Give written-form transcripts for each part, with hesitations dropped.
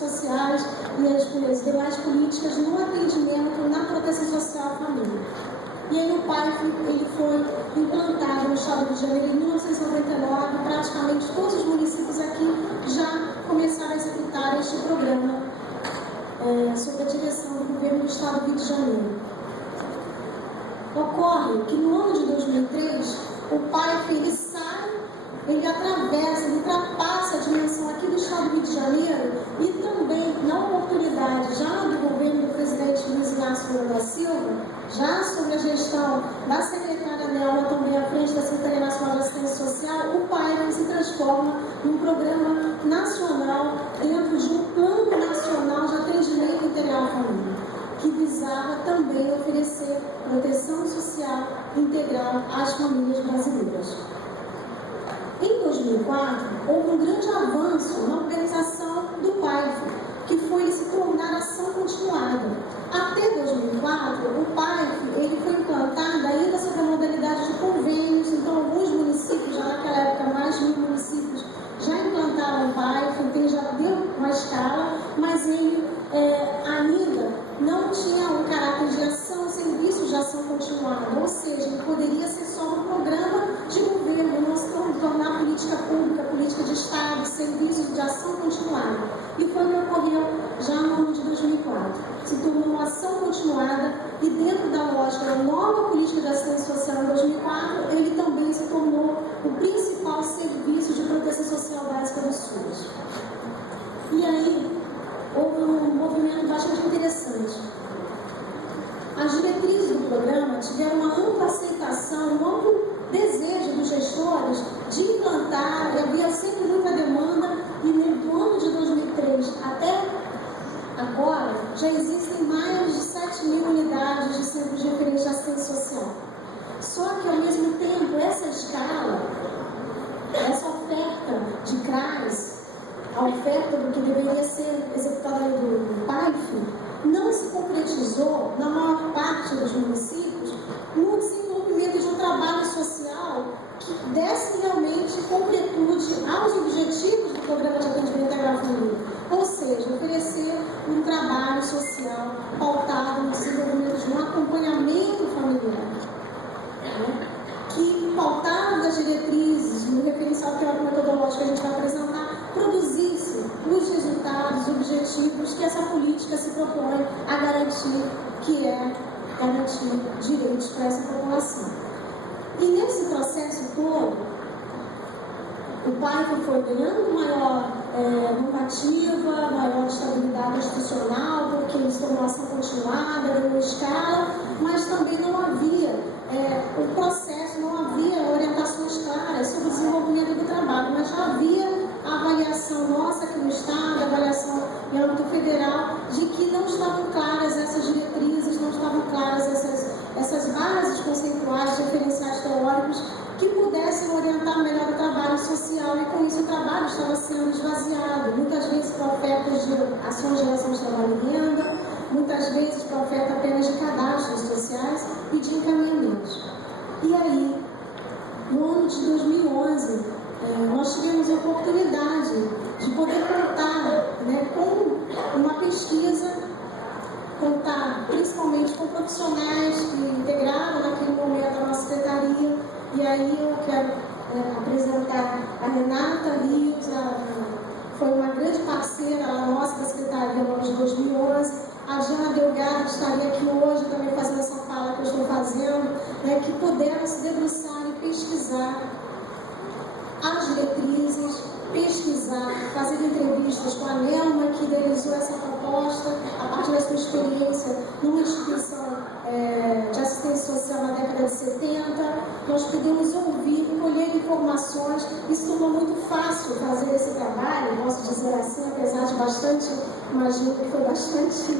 sociais e as demais políticas no atendimento na proteção social à família. E aí o PAIF ele foi implantado no estado do Rio de Janeiro em 1999, praticamente todos os municípios aqui já começaram a executar este programa sob a direção do governo do estado do Rio de Janeiro. Ocorre que no ano de 2003, o PAIF ele sai, ele atravessa, ele ultrapassa a dimensão aqui do estado do Rio de Janeiro e também, na oportunidade já do governo do presidente Luiz Inácio Lula da Silva, já sob a gestão da secretária Nelma, também à frente da Secretaria Nacional de Assistência Social, o PAIF se transforma num programa nacional dentro de um plano nacional de atendimento integral à família, que visava também oferecer proteção social integral às famílias brasileiras. Em 2004, houve um grande avanço na organização do PAIF, que foi ele se tornar ação continuada. Até 2004, o PAIF ele foi implantado ainda sob a modalidade de convênios, então alguns municípios, já naquela época mais de 1.000 municípios, já implantaram o PAIF, então já deu uma escala, mas ele ainda não tinha um caráter de ação, serviço de ação continuada, ou seja, ele poderia ser só um programa de governo, não se tornar política pública, política de Estado, serviço de ação continuada. E foi o que ocorreu já no ano de 2004. Se tornou uma ação continuada e dentro da lógica da nova política de assistência social em 2004, ele também se tornou o principal serviço de proteção social básica do SUS. E aí, houve um movimento bastante interessante. As diretrizes do programa tiveram uma ampla aceitação, um amplo desejo dos gestores de implantar, e havia sempre muita demanda, e do ano de 2003 até agora, já existem mais de 7.000 unidades de centros de referência de assistência social. Só que, ao mesmo tempo, essa escala, essa oferta de CRAS, a oferta do que deveria ser executada do PAIF, não se concretizou, na maior parte dos municípios, no desenvolvimento de um trabalho social que desse realmente concretude aos objetivos do Programa de Atendimento Integral à Família. Ou seja, oferecer um trabalho social pautado no desenvolvimento de um acompanhamento familiar, que, pautado das diretrizes, no referencial teórico-metodológico que a gente vai apresentar, produzisse os resultados, objetivos que essa política se propõe a garantir, que é garantir direitos para essa população. E nesse processo todo, o PAIF foi ganhando maior normativa, maior estabilidade institucional, porque eles tornou ação continuada, ganhou escala, mas também não havia o processo, não havia orientações claras sobre o desenvolvimento do trabalho, mas já havia a avaliação nossa aqui no Estado, a avaliação em âmbito federal, de que não estavam claras essas diretrizes, não estavam claras essas bases conceituais, referenciais teóricos, que pudessem orientar melhor o trabalho social, e com isso o trabalho estava sendo esvaziado, muitas vezes para ofertas de ações de relação de trabalho e renda, muitas vezes para oferta apenas de cadastros sociais e de encaminhamentos. E aí, no ano de 2011, nós tivemos a oportunidade de poder contar com uma pesquisa, contar principalmente com profissionais que integraram naquele momento a nossa secretaria. E aí eu quero apresentar a Renata Rios, foi uma grande parceira nossa da secretaria no ano de 2011, a Diana Delgado, que estaria aqui hoje também fazendo essa fala que eu estou fazendo, que puderam se debruçar e pesquisar as diretrizes, pesquisar, fazer entrevistas com a Nelma, que idealizou essa proposta a partir da sua experiência numa instituição de assistência social na década de 70. Nós pudemos ouvir, colher informações. Isso tornou muito fácil fazer esse trabalho, posso dizer assim, apesar de bastante, imagino que foi bastante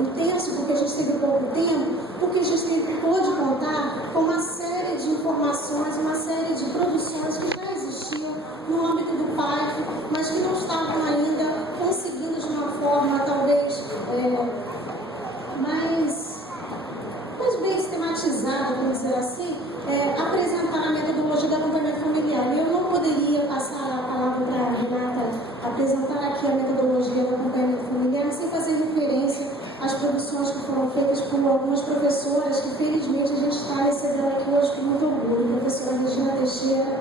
intenso, porque a gente teve pouco tempo, porque a gente pôde contar com uma série de informações, uma série de produções que já existiam no âmbito do PAIF, mas que não estavam ainda conseguindo de uma forma talvez mais bem sistematizada, vamos dizer assim, apresentar a metodologia do acompanhamento familiar. E eu não poderia passar a palavra para a Renata apresentar aqui a metodologia do acompanhamento por algumas professoras que, felizmente, a gente está recebendo aqui hoje com muito orgulho. Professora Regina Teixeira,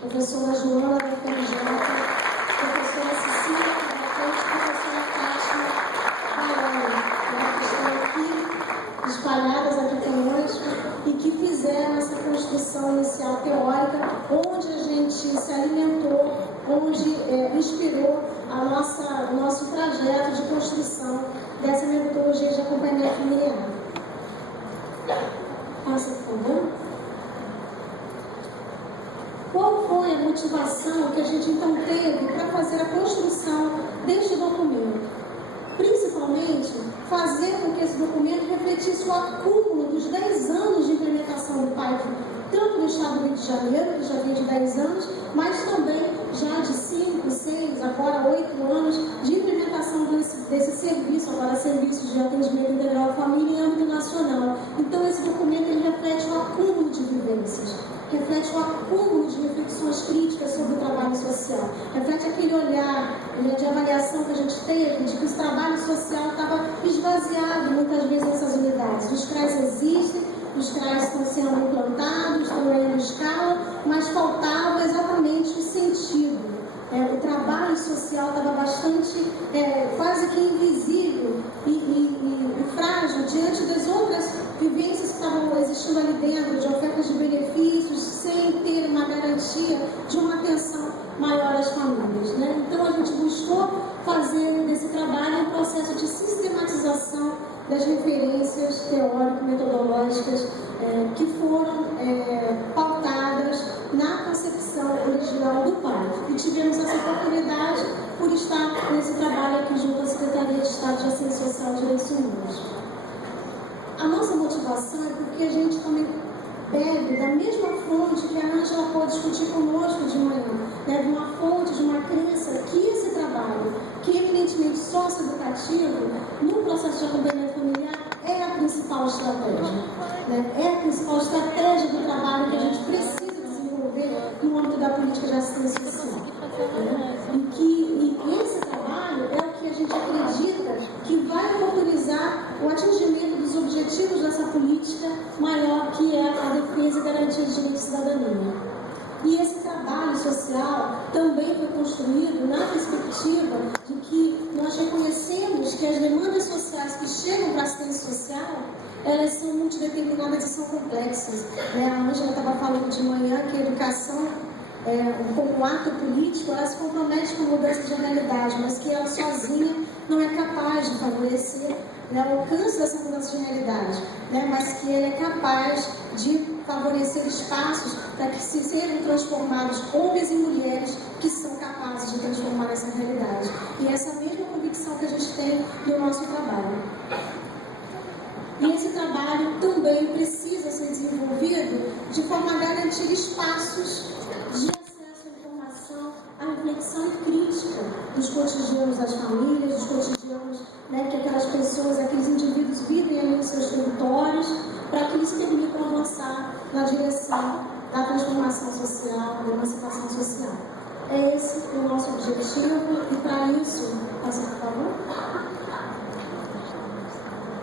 professora Joana da FMJ, professora Cecília Cavalcante, professora Cátia Paola, que estão aqui, espalhadas aqui conosco, e que fizeram essa construção inicial teórica, onde a gente se alimentou, onde inspirou o nosso trajeto de construção dessa metodologia de acompanhamento familiar. Passa, por favor. Qual foi a motivação que a gente então teve para fazer a construção deste documento? Principalmente, fazer com que esse documento refletisse o acúmulo dos 10 anos de implementação do PAEF, tanto no estado do Rio de Janeiro, que já vem de 10 anos, mas também já de 5, 6, agora 8 anos de implementação desse serviço, agora serviço de atendimento integral à família em âmbito nacional. Então, esse documento ele reflete o acúmulo de vivências, reflete o acúmulo de reflexões críticas sobre o trabalho social, reflete aquele olhar de avaliação que a gente teve de que o trabalho social estava esvaziado muitas vezes nessas unidades. Os CRAs existem, os CRAs estão sendo implantados, estão ganhando escala, mas faltava exatamente o sentido. O trabalho social estava bastante, quase que invisível e frágil diante das outras vivências que estavam existindo ali dentro, de ofertas de benefícios, sem ter uma garantia de uma atenção maior às famílias, né? Então, a gente buscou fazer desse trabalho um processo de sistematização das referências teórico-metodológicas que foram pautadas na concepção original do PAEF. E tivemos essa oportunidade por estar nesse trabalho aqui junto à Secretaria de Estado de Assistência Social e Direitos Humanos. A nossa motivação é porque a gente também bebe da mesma fonte que a Ângela pode discutir conosco de manhã, né? De uma fonte, de uma crença que esse trabalho, que é eminentemente socioeducativo, no processo de acompanhamento familiar, é a principal estratégia, né? É a principal estratégia do trabalho que a gente precisa desenvolver no âmbito da política de assistência social. Né? E esse trabalho é o que a gente acredita que vai oportunizar o atingimento dos objetivos dessa política maior, que é a defesa e garantia de direitos de cidadania. E esse trabalho social também foi construído na perspectiva de que nós reconhecemos que as demandas sociais que chegam para a assistência social, elas são multideterminadas e são complexas. A Ângela estava falando de manhã que a educação, como ato político, ela se compromete com a mudança de realidade, mas que ela sozinha não é capaz de favorecer o alcance dessa mudança de realidade, mas que ela é capaz de favorecer espaços para que se sejam transformados homens e mulheres que são capazes de transformar essa realidade. E essa mesma convicção que a gente tem no nosso trabalho. E esse trabalho também precisa ser desenvolvido de forma a garantir espaços de acesso à informação, à reflexão crítica dos cotidianos das famílias, dos cotidianos que aquelas pessoas, aqueles indivíduos vivem ali nos seus territórios, para que eles permitam avançar na direção da transformação social, da emancipação social. É esse o nosso objetivo e, para isso, passa por favor.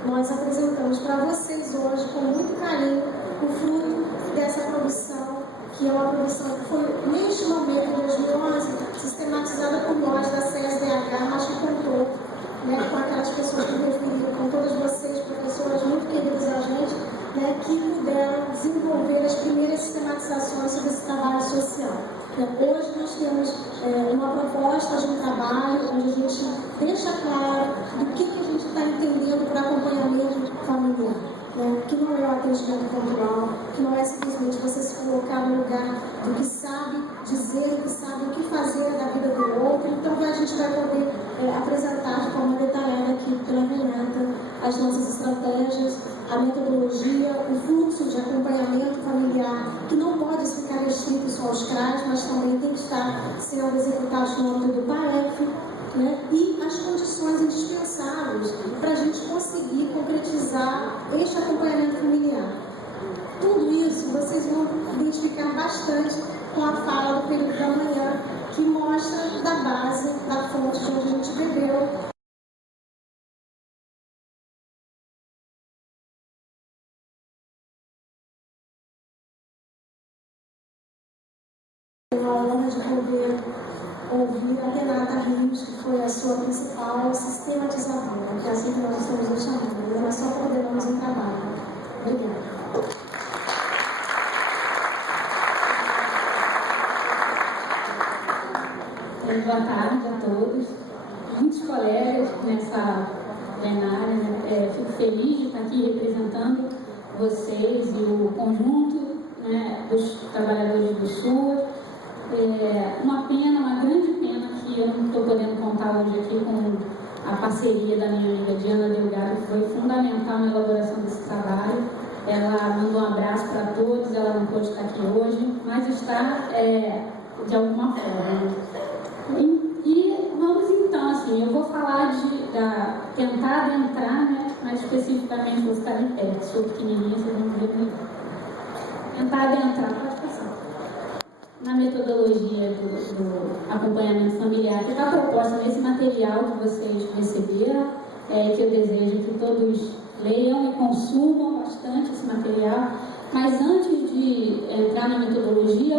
Nós apresentamos para vocês hoje, com muito carinho, o fruto dessa produção, que é uma produção que foi, neste momento, em 2011, sistematizada por nós da CSDH, mas que contou com aquelas pessoas que referiram, com todas vocês, professoras muito queridas a gente, que puderam desenvolver as primeiras sistematizações sobre esse trabalho social. Hoje nós temos uma proposta de um trabalho onde a gente deixa claro do que a gente está entendendo por acompanhamento familiar. Que não é o atendimento pontual, que não é simplesmente você se colocar no lugar do que sabe dizer, que sabe o que fazer da vida do outro. Então a gente vai poder apresentar de forma detalhada aqui pela Renata as nossas estratégias, a metodologia, o fluxo de acompanhamento familiar, que não pode ficar restrito só aos CRAs, mas também tem que estar sendo executado no âmbito do PAEF, e as condições indispensáveis para a gente conseguir concretizar este acompanhamento familiar. Tudo isso vocês vão identificar bastante com a fala do período da manhã, que mostra da base, da fonte de onde a gente bebeu, inclusive a Renata Rios, que foi a sua principal sistematizadora, que é assim que nós estamos nos chamando. Nós só coordenamos um trabalho. Obrigada. Boa tarde a todos. Muitos colegas nessa plenária, né? Fico feliz de estar aqui representando vocês e o conjunto, né, dos trabalhadores do Sul. Uma pena, uma grande pena que eu não estou podendo contar hoje aqui com a parceria da minha amiga Diana Delgado, que foi fundamental na elaboração desse trabalho. Ela mandou um abraço para todos, ela não pôde estar aqui hoje, mas está de alguma forma. E vamos então, assim, eu vou falar tentar adentrar, né, mais especificamente vou ficar em pé, sou pequenininha, vocês vão ver melhor. Tentar adentrar, pode passar, na metodologia do acompanhamento familiar, que está proposta nesse material que vocês receberam, que eu desejo que todos leiam e consumam bastante esse material. Mas antes de entrar na metodologia,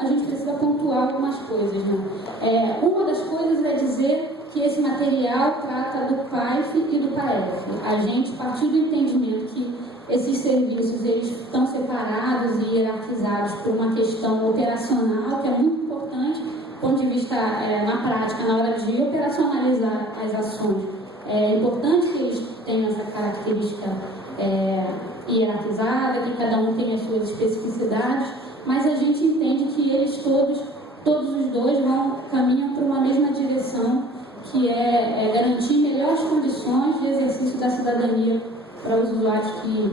a gente precisa pontuar algumas coisas, né? Uma das coisas é dizer que esse material trata do PAEF e do PAEF. A gente, a partir do entendimento que esses serviços eles estão separados e hierarquizados por uma questão operacional, que é muito importante do ponto de vista na prática, na hora de operacionalizar as ações. É importante que eles tenham essa característica hierarquizada, que cada um tem as suas especificidades, mas a gente entende que eles todos os dois caminham para uma mesma direção, que é garantir melhores condições de exercício da cidadania para os usuários que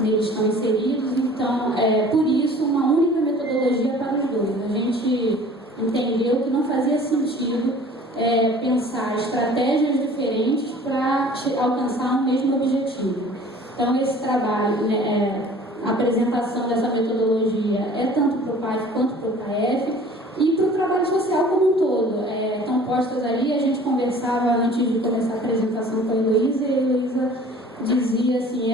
neles estão inseridos. Então, por isso, uma única metodologia para os dois. A gente entendeu que não fazia sentido pensar estratégias diferentes para alcançar o mesmo objetivo. Então, esse trabalho, né, a apresentação dessa metodologia é tanto para o PAEF quanto para o PAEF e para o trabalho social como um todo. Estão postas ali, a gente conversava antes de começar a apresentação com a Heloísa, e a Heloísa dizia assim,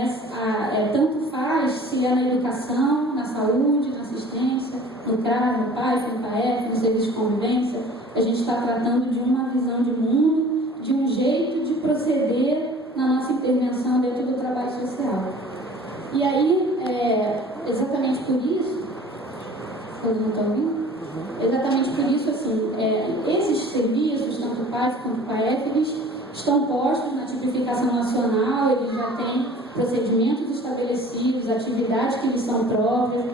tanto faz se é na educação, na saúde, na assistência, no CRAS, no PAEF, no PAEF, no serviço de convivência, a gente está tratando de uma visão de mundo, de um jeito de proceder na nossa intervenção dentro do trabalho social. E aí, exatamente por isso, vocês não estão ouvindo? Exatamente por isso, assim, esses serviços, tanto o PAEF quanto o PAEF, eles estão postos na tipificação nacional, eles já têm procedimentos estabelecidos, atividades que lhes são próprias,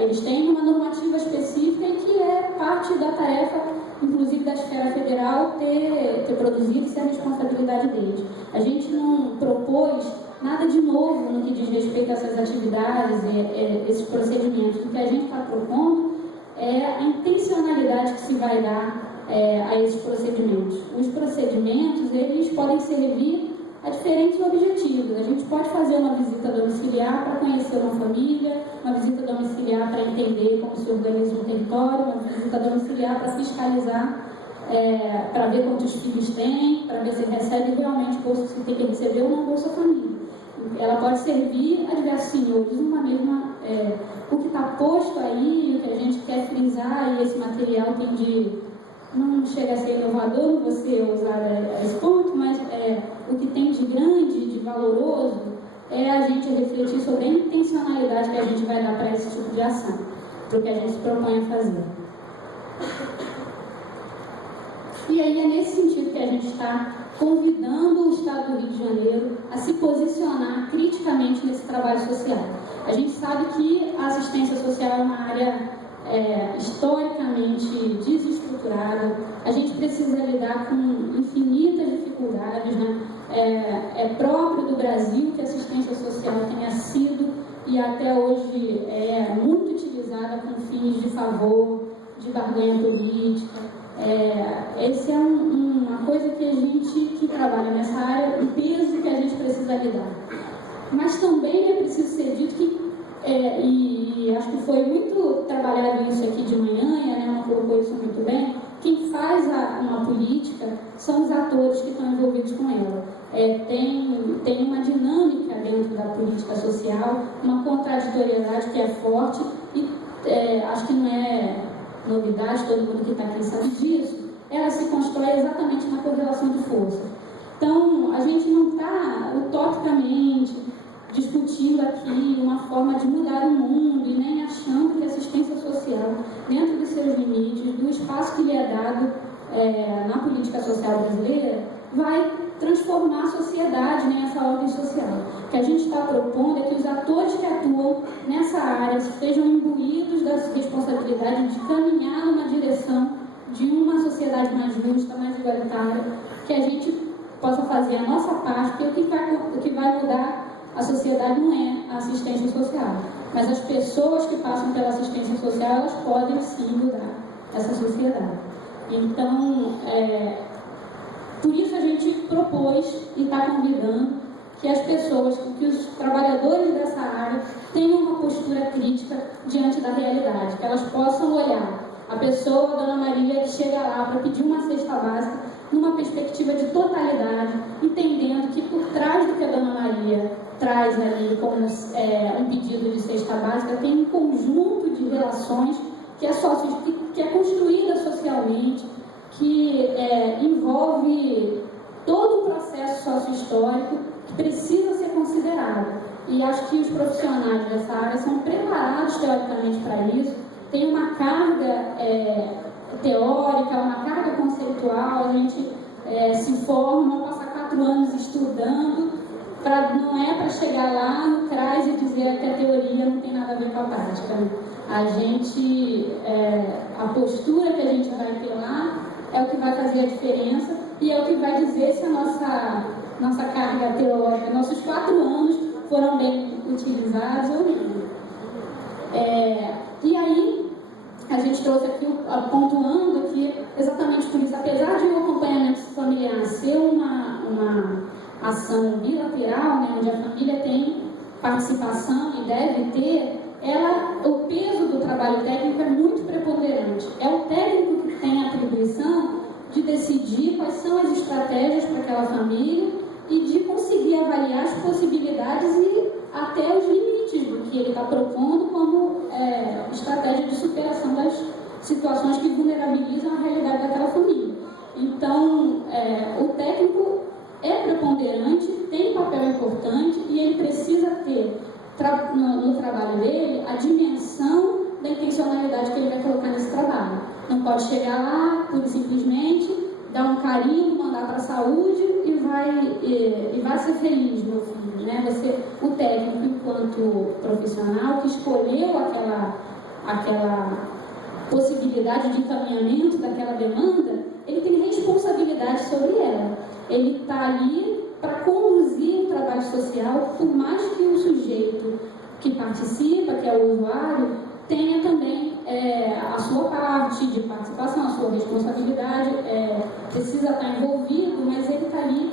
eles têm uma normativa específica e que é parte da tarefa, inclusive da esfera federal, ter produzido e ser a responsabilidade deles. A gente não propôs nada de novo no que diz respeito a essas atividades e esses procedimentos. O que a gente está propondo é a intencionalidade que se vai dar a esses procedimentos. Os procedimentos, eles podem servir a diferentes objetivos. A gente pode fazer uma visita domiciliar para conhecer uma família, uma visita domiciliar para entender como se organiza um território, uma visita domiciliar para fiscalizar, para ver quantos filhos tem, para ver se recebe realmente bolsa, se tem que receber ou não Bolsa Família. Ela pode servir a diversos senhores, uma mesma. O que está posto aí, o que a gente quer frisar, e esse material tem de. Não chega a ser inovador, não vou usar esse ponto, mas o que tem de grande, de valoroso, é a gente refletir sobre a intencionalidade que a gente vai dar para esse tipo de ação, para o que a gente se propõe a fazer. E aí é nesse sentido que a gente está convidando o Estado do Rio de Janeiro a se posicionar criticamente nesse trabalho social. A gente sabe que a assistência social é uma área historicamente desestruturada, a gente precisa lidar com infinitas dificuldades, né? É próprio do Brasil que a assistência social tenha sido e até hoje é muito utilizada com fins de favor, de barganha política. Essa é uma coisa que a gente que trabalha nessa área, o peso que a gente precisa lidar. Mas também é preciso ser dito que e acho que foi muito trabalhado isso aqui de manhã, e a Nelma colocou isso muito bem, quem faz uma política são os atores que estão envolvidos com ela. Tem uma dinâmica dentro da política social, uma contraditoriedade que é forte, e acho que não é novidade, todo mundo que está aqui sabe disso, ela se constrói exatamente na correlação de forças. Então, a gente não está utopicamente discutindo aqui uma forma de mudar o mundo e nem achando que a assistência social, dentro dos seus limites, do espaço que lhe é dado na política social brasileira, vai transformar a sociedade nessa ordem social. O que a gente está propondo é que os atores que atuam nessa área estejam imbuídos da responsabilidade de caminhar numa direção de uma sociedade mais justa, mais igualitária, que a gente possa fazer a nossa parte, porque o que vai mudar a sociedade não é a assistência social, mas as pessoas que passam pela assistência social, elas podem sim mudar essa sociedade. Então, por isso a gente propôs e está convidando que as pessoas, que os trabalhadores dessa área tenham uma postura crítica diante da realidade, que elas possam olhar a pessoa, a Dona Maria, que chega lá para pedir uma cesta básica numa perspectiva de totalidade, entendendo que por trás do que a Dona Maria traz ali como um pedido de cesta básica, tem um conjunto de relações que é construída socialmente, que envolve todo um processo sócio-histórico que precisa ser considerado. E acho que os profissionais dessa área são preparados teoricamente para isso, tem uma carga teórica, uma carga conceitual, a gente se forma, passa 4 anos estudando, não é para chegar lá no CRAS e dizer que a teoria não tem nada a ver com a prática. A postura que a gente vai ter lá é o que vai fazer a diferença e é o que vai dizer se a nossa carga teórica, nossos 4 anos foram bem utilizados ou não. E aí, a gente trouxe aqui, pontuando que, exatamente por isso, apesar de o acompanhamento familiar ser uma ação bilateral, né, onde a família tem participação e deve ter, o peso do trabalho técnico é muito preponderante. É o técnico que tem a atribuição de decidir quais são as estratégias para aquela família e de conseguir avaliar as possibilidades e até os limites do que ele está propondo como estratégia de superação das situações que vulnerabilizam a realidade daquela família. Então, o técnico é preponderante, tem um papel importante e ele precisa ter no trabalho dele a dimensão da intencionalidade que ele vai colocar nesse trabalho. Não pode chegar lá, pura e simplesmente, dar um carinho, mandar para a saúde e vai ser feliz, meu filho, né? O técnico, enquanto profissional, que escolheu aquela possibilidade de encaminhamento daquela demanda, ele tem responsabilidade sobre ela. Ele está ali para conduzir o trabalho social, por mais que o sujeito que participa, que é o usuário, tenha também a sua parte de participação, a sua responsabilidade, precisa estar envolvido, mas ele está ali.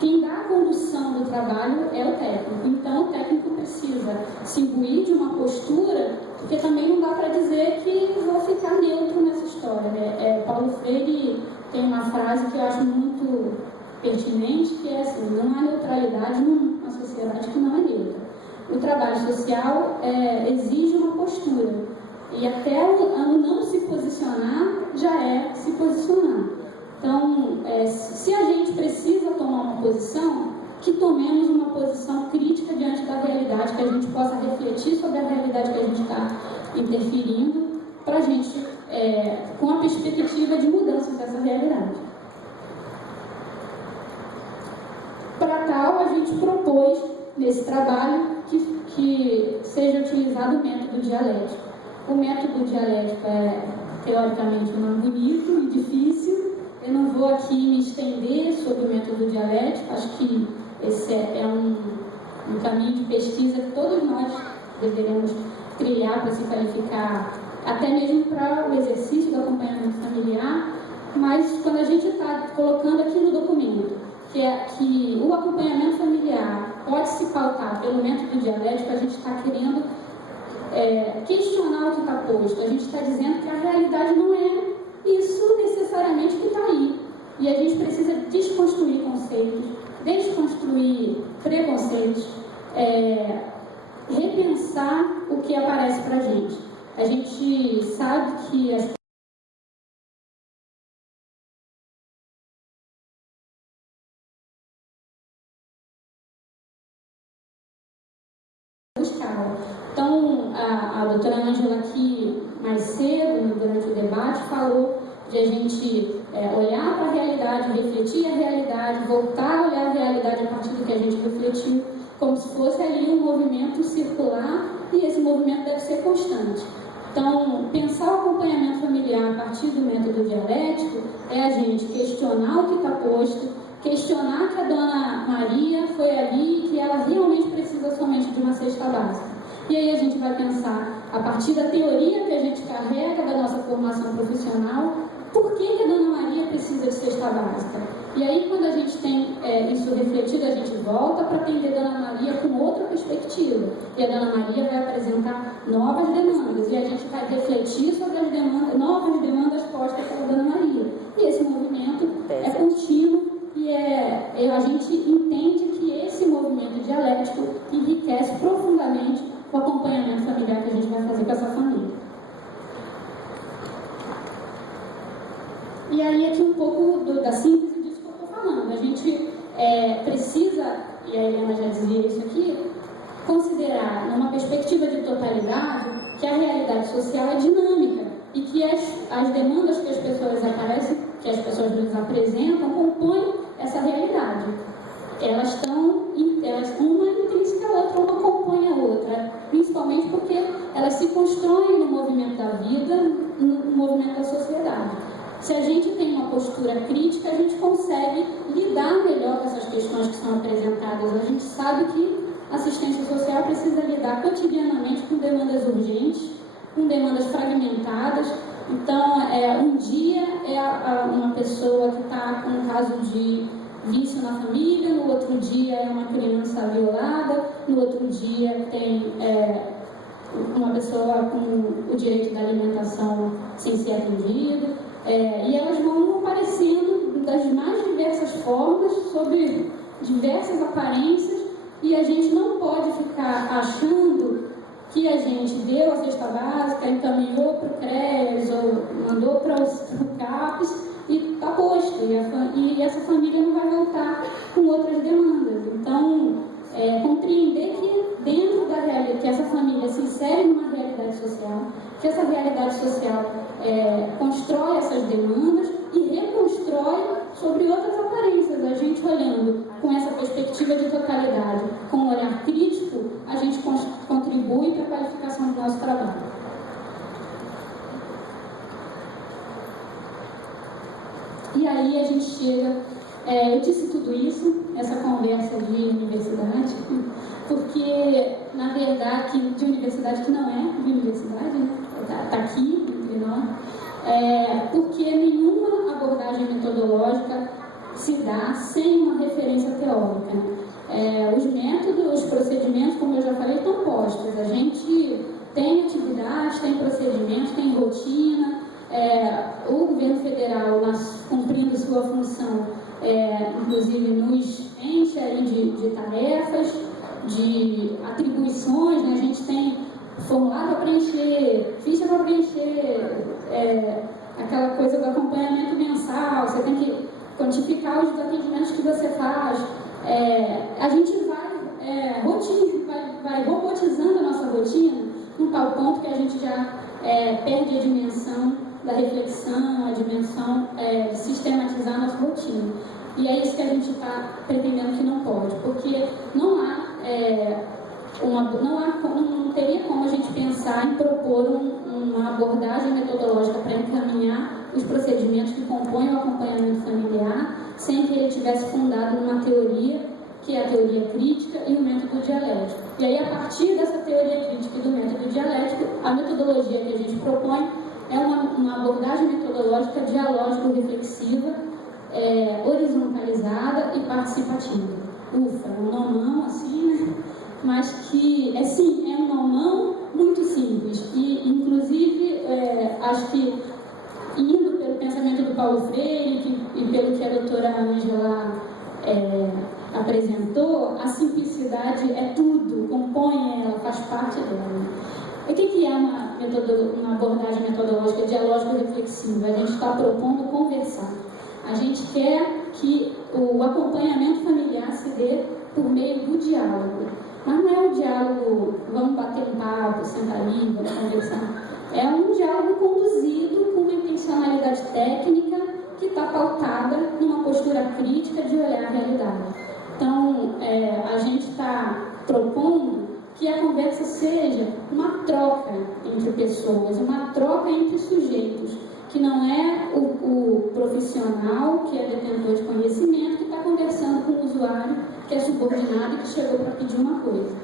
Quem dá a condução do trabalho é o técnico. Então, o técnico precisa se imbuir de uma postura, porque também não dá para dizer que vou ficar neutro nessa história, né? Paulo Freire tem uma frase que eu acho muito pertinente, que é assim: não há neutralidade numa sociedade que não é neutra. O trabalho social exige uma postura, e até o não se posicionar já é se posicionar. Então, se a gente precisa tomar uma posição, que tomemos uma posição crítica diante da realidade, que a gente possa refletir sobre a realidade que a gente está interferindo, para a gente, com a perspectiva de mudanças dessa realidade. Para tal, a gente propôs, nesse trabalho, que seja utilizado o método dialético. O método dialético teoricamente, não é bonito e difícil. Eu não vou aqui me estender sobre o método dialético, acho que esse é um caminho de pesquisa que todos nós deveremos trilhar para se qualificar, até mesmo para o exercício do acompanhamento familiar, mas quando a gente está colocando aqui no documento que o acompanhamento familiar pode se pautar pelo método dialético, a gente está querendo questionar o que está posto, a gente está dizendo que a realidade não é isso necessariamente que está aí. E a gente precisa desconstruir conceitos, desconstruir preconceitos, repensar o que aparece para a gente. A gente sabe que as escala. Então, a doutora Ângela aqui, mais cedo, durante o debate, falou de a gente olhar para a realidade, refletir a realidade, voltar a olhar a realidade a partir do que a gente refletiu, como se fosse ali um movimento circular, e esse movimento deve ser constante. Então, pensar o acompanhamento familiar a partir do método dialético é a gente questionar o que está posto, questionar que a Dona Maria foi ali e que ela realmente precisa somente de uma cesta básica. E aí a gente vai pensar, a partir da teoria que a gente carrega da nossa formação profissional, por que a Dona Maria precisa de cesta básica? E aí, quando a gente tem isso refletido, a gente volta para atender a Dona Maria com outra perspectiva. E a Dona Maria vai apresentar novas demandas. E a gente vai refletir sobre as demandas, novas demandas postas pela Dona Maria. E esse movimento é contínuo e a gente entende que esse movimento dialético enriquece profundamente o acompanhamento familiar que a gente vai fazer com essa família. E aí, aqui um pouco da síntese disso que eu estou falando. A gente precisa, e a Helena já dizia isso aqui, considerar, numa perspectiva de totalidade, que a realidade social é dinâmica e que as demandas que as pessoas aparecem, que as pessoas nos apresentam, compõem essa realidade. Elas estão, uma intrínseca à outra, uma compõe a outra, principalmente porque elas se constroem no movimento da vida, no movimento da sociedade. Se a gente tem uma postura crítica, a gente consegue lidar melhor com essas questões que são apresentadas. A gente sabe que a assistência social precisa lidar cotidianamente com demandas urgentes, com demandas fragmentadas. Então, um dia uma pessoa que está com um caso de vício na família, no outro dia é uma criança violada, no outro dia tem uma pessoa com o direito da alimentação sem ser atendido. E elas vão aparecendo das mais diversas formas, sob diversas aparências, e a gente não pode ficar achando que a gente deu a cesta básica, encaminhou para o CREAS ou mandou para o CAPES e está posto, e essa família não vai voltar com outras demandas. Então, compreender que dentro da realidade, que essa família se insere numa realidade social, que essa realidade social constrói essas demandas e reconstrói sobre outras aparências. A gente olhando com essa perspectiva de totalidade, com um olhar crítico, a gente contribui para a qualificação do nosso trabalho. E aí a gente chega, eu disse tudo isso, essa conversa de universidade, porque, na verdade, de universidade que não é de universidade, né? Está aqui entre nós, porque nenhuma abordagem metodológica se dá sem uma referência teórica. Os métodos, os procedimentos, como eu já falei, estão postos. A gente tem atividades, tem procedimentos, tem rotina. O governo federal, cumprindo sua função, inclusive nos enche aí de tarefas, de atribuições, né? A gente tem formulário para preencher, ficha para preencher, aquela coisa do acompanhamento mensal, você tem que quantificar os atendimentos que você faz. A gente vai robotizando a nossa rotina num tal ponto que a gente já perde a dimensão da reflexão, a dimensão de sistematizar a nossa rotina. E é isso que a gente está pretendendo que não pode, porque não teria como a gente pensar em propor uma abordagem metodológica para encaminhar os procedimentos que compõem o acompanhamento familiar sem que ele tivesse fundado numa teoria, que é a teoria crítica e o método dialético. E aí, a partir dessa teoria crítica e do método dialético, a metodologia que a gente propõe é uma abordagem metodológica dialógico-reflexiva, horizontalizada e participativa. Ufa, é um nomão assim, né? Mas que, é um nomão muito simples. E, inclusive, acho que, indo pelo pensamento do Paulo Freire e pelo que a doutora Ângela apresentou, a simplicidade é tudo, compõe ela, faz parte dela. O que é uma abordagem metodológica dialógico-reflexiva? A gente está propondo conversar. A gente quer que o acompanhamento familiar se dê por meio do diálogo. Mas não é o diálogo, vamos bater um papo, sentar ali, vamos conversar. É um diálogo conduzido com uma intencionalidade técnica que está pautada numa postura crítica de olhar a realidade. Então, a gente está propondo que a conversa seja uma troca entre pessoas, uma troca entre sujeitos, que não é o profissional, que é detentor de conhecimento, que está conversando com o usuário, que é subordinado e que chegou para pedir uma coisa.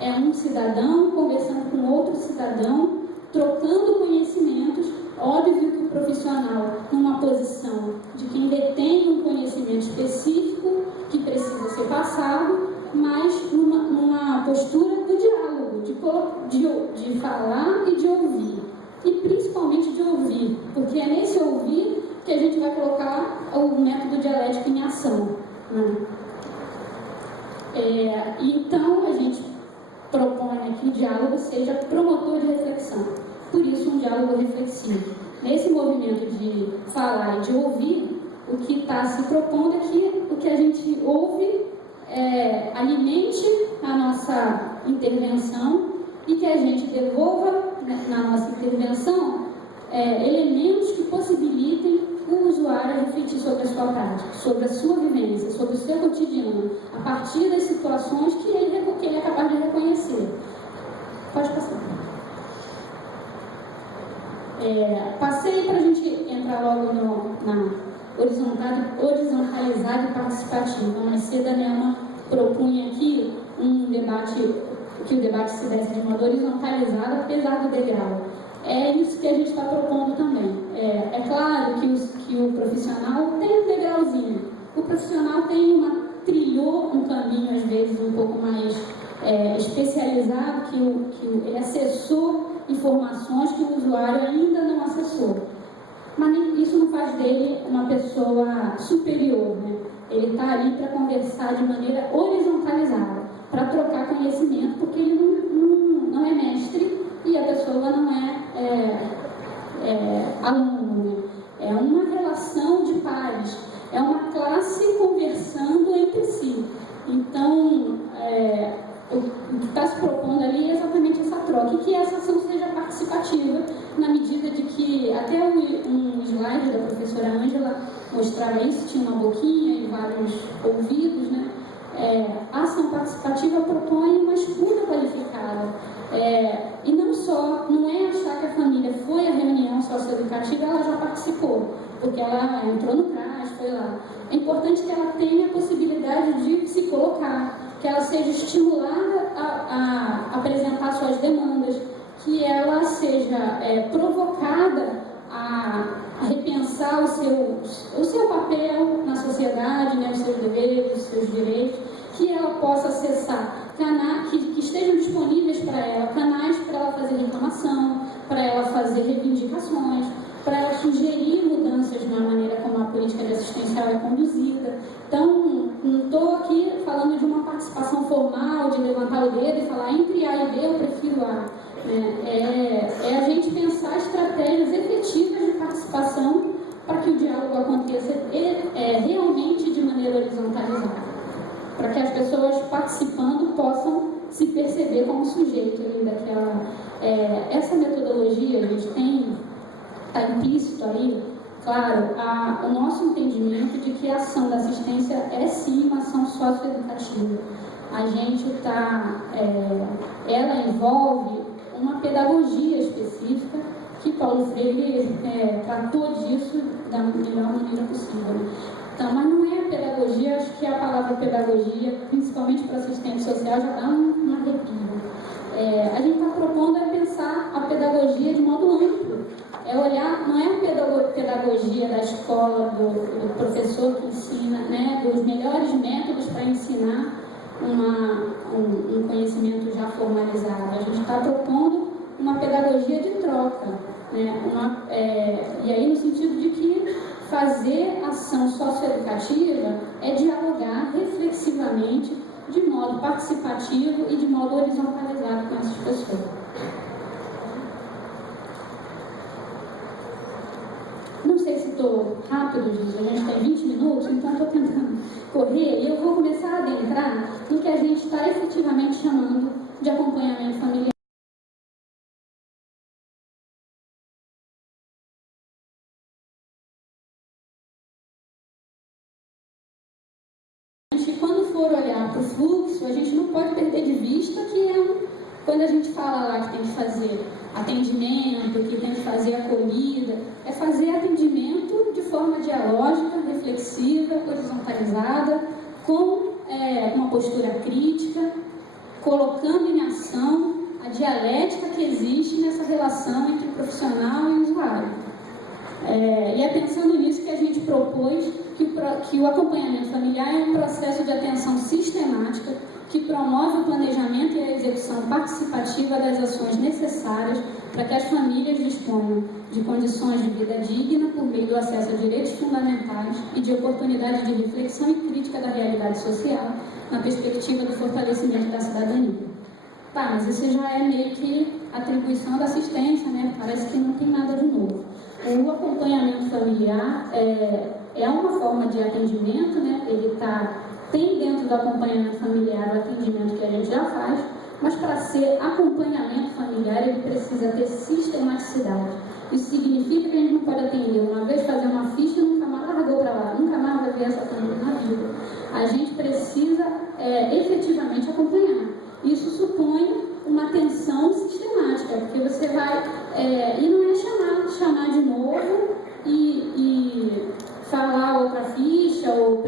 É um cidadão conversando com outro cidadão, trocando conhecimentos. Óbvio que o profissional, numa posição de quem detém um conhecimento específico que precisa ser passado, mas numa postura do diálogo, de falar e de ouvir. E principalmente de ouvir, porque é nesse ouvir que a gente vai colocar o método dialético em ação, né? Então, a gente propõe que o diálogo seja promotor de reflexão. Por isso, um diálogo reflexivo. Nesse movimento de falar e de ouvir, o que está se propondo é que o que a gente ouve alimente a nossa intervenção e que a gente devolva na nossa intervenção elementos que possibilitem o usuário a refletir sobre a sua prática, sobre a sua vivência, sobre o seu cotidiano, a partir das situações que ele é capaz de reconhecer. Pode passar. Passei para a gente entrar logo na horizontalizado e participativo. Mais cedo a Nelma propunha aqui que o debate se desse de modo horizontalizado, apesar do degrau. É isso que a gente está propondo também. É claro que o profissional tem um degrauzinho. O profissional trilhou um caminho, às vezes, um pouco mais especializado, que ele acessou informações que o usuário ainda não acessou. Mas isso não faz dele uma pessoa superior, né? Ele está ali para conversar de maneira horizontalizada, para trocar conhecimento, porque ele não é mestre e a pessoa não é aluno, né? É uma relação de pares, é uma classe conversando entre si. Então, o que está se propondo ali é exatamente essa troca, e que essa ação seja participativa, na medida de que, até um slide da professora Ângela mostrava isso, tinha uma boquinha e vários ouvidos, né? A ação participativa propõe uma escuta qualificada, e não é achar que a família foi à reunião socioeducativa, ela já participou, porque ela entrou no CRAS, foi lá. É importante que ela tenha a possibilidade de se colocar, que ela seja estimulada a apresentar suas demandas, que ela seja provocada a repensar o seu papel na sociedade, né, os seus deveres, os seus direitos, que ela possa acessar canais que estejam disponíveis para ela, canais para ela fazer reclamação, para ela fazer reivindicações, para ela sugerir mudanças na maneira como a política de assistencial é conduzida. Então, não estou aqui falando de uma participação formal, de levantar o dedo e falar entre A e B eu prefiro A. É a gente pensar estratégias efetivas de participação para que o diálogo aconteça realmente de maneira horizontalizada, para que as pessoas participando possam se perceber como sujeito ali daquela... essa metodologia, a gente está implícito aí, claro, o nosso entendimento de que a ação da assistência é sim uma ação socioeducativa. A gente ela envolve uma pedagogia específica que Paulo Freire tratou disso da melhor maneira possível. Então, mas não é a pedagogia, acho que a palavra pedagogia, principalmente para assistente social, já dá uma arrepio. A gente está propondo pensar a pedagogia de modo amplo. Olhar, não é a pedagogia da escola, do professor que ensina, né, dos melhores métodos para ensinar um conhecimento já formalizado. A gente está propondo uma pedagogia de troca, né, e aí no sentido de que fazer ação socioeducativa é dialogar reflexivamente, de modo participativo e de modo horizontalizado com essas pessoas. Não sei se estou rápido, gente, a gente tem 20 minutos, então estou tentando correr e eu vou começar a adentrar no que a gente gente está efetivamente chamando de acompanhamento familiar. Quando for olhar para o fluxo, a gente não pode perder de vista que quando a gente fala lá que tem que fazer atendimento, que tem que fazer acolhida, é fazer atendimento de forma dialógica, reflexiva, horizontalizada, com uma postura crítica, colocando em ação a dialética que existe nessa relação entre o profissional e o usuário. E é pensando nisso que a gente propôs que o acompanhamento familiar é um processo de atenção sistemática que promove o planejamento e a execução participativa das ações necessárias para que as famílias disponham de condições de vida digna por meio do acesso a direitos fundamentais e de oportunidade de reflexão e crítica da realidade social na perspectiva do fortalecimento da cidadania. Tá, mas isso já é meio que atribuição da assistência, né? Parece que não tem nada de novo. O acompanhamento familiar é uma forma de atendimento, né? Ele tem dentro do acompanhamento familiar o atendimento que a gente já faz, mas para ser acompanhamento familiar ele precisa ter sistematicidade. Isso significa que a gente não pode atender uma vez, fazer uma ficha e nunca mais largou para lá, nunca mais vai ver essa família na vida. A gente precisa efetivamente acompanhar. Isso supõe uma atenção sistemática, porque você vai, e não é chamar de novo e falar outra ficha, ou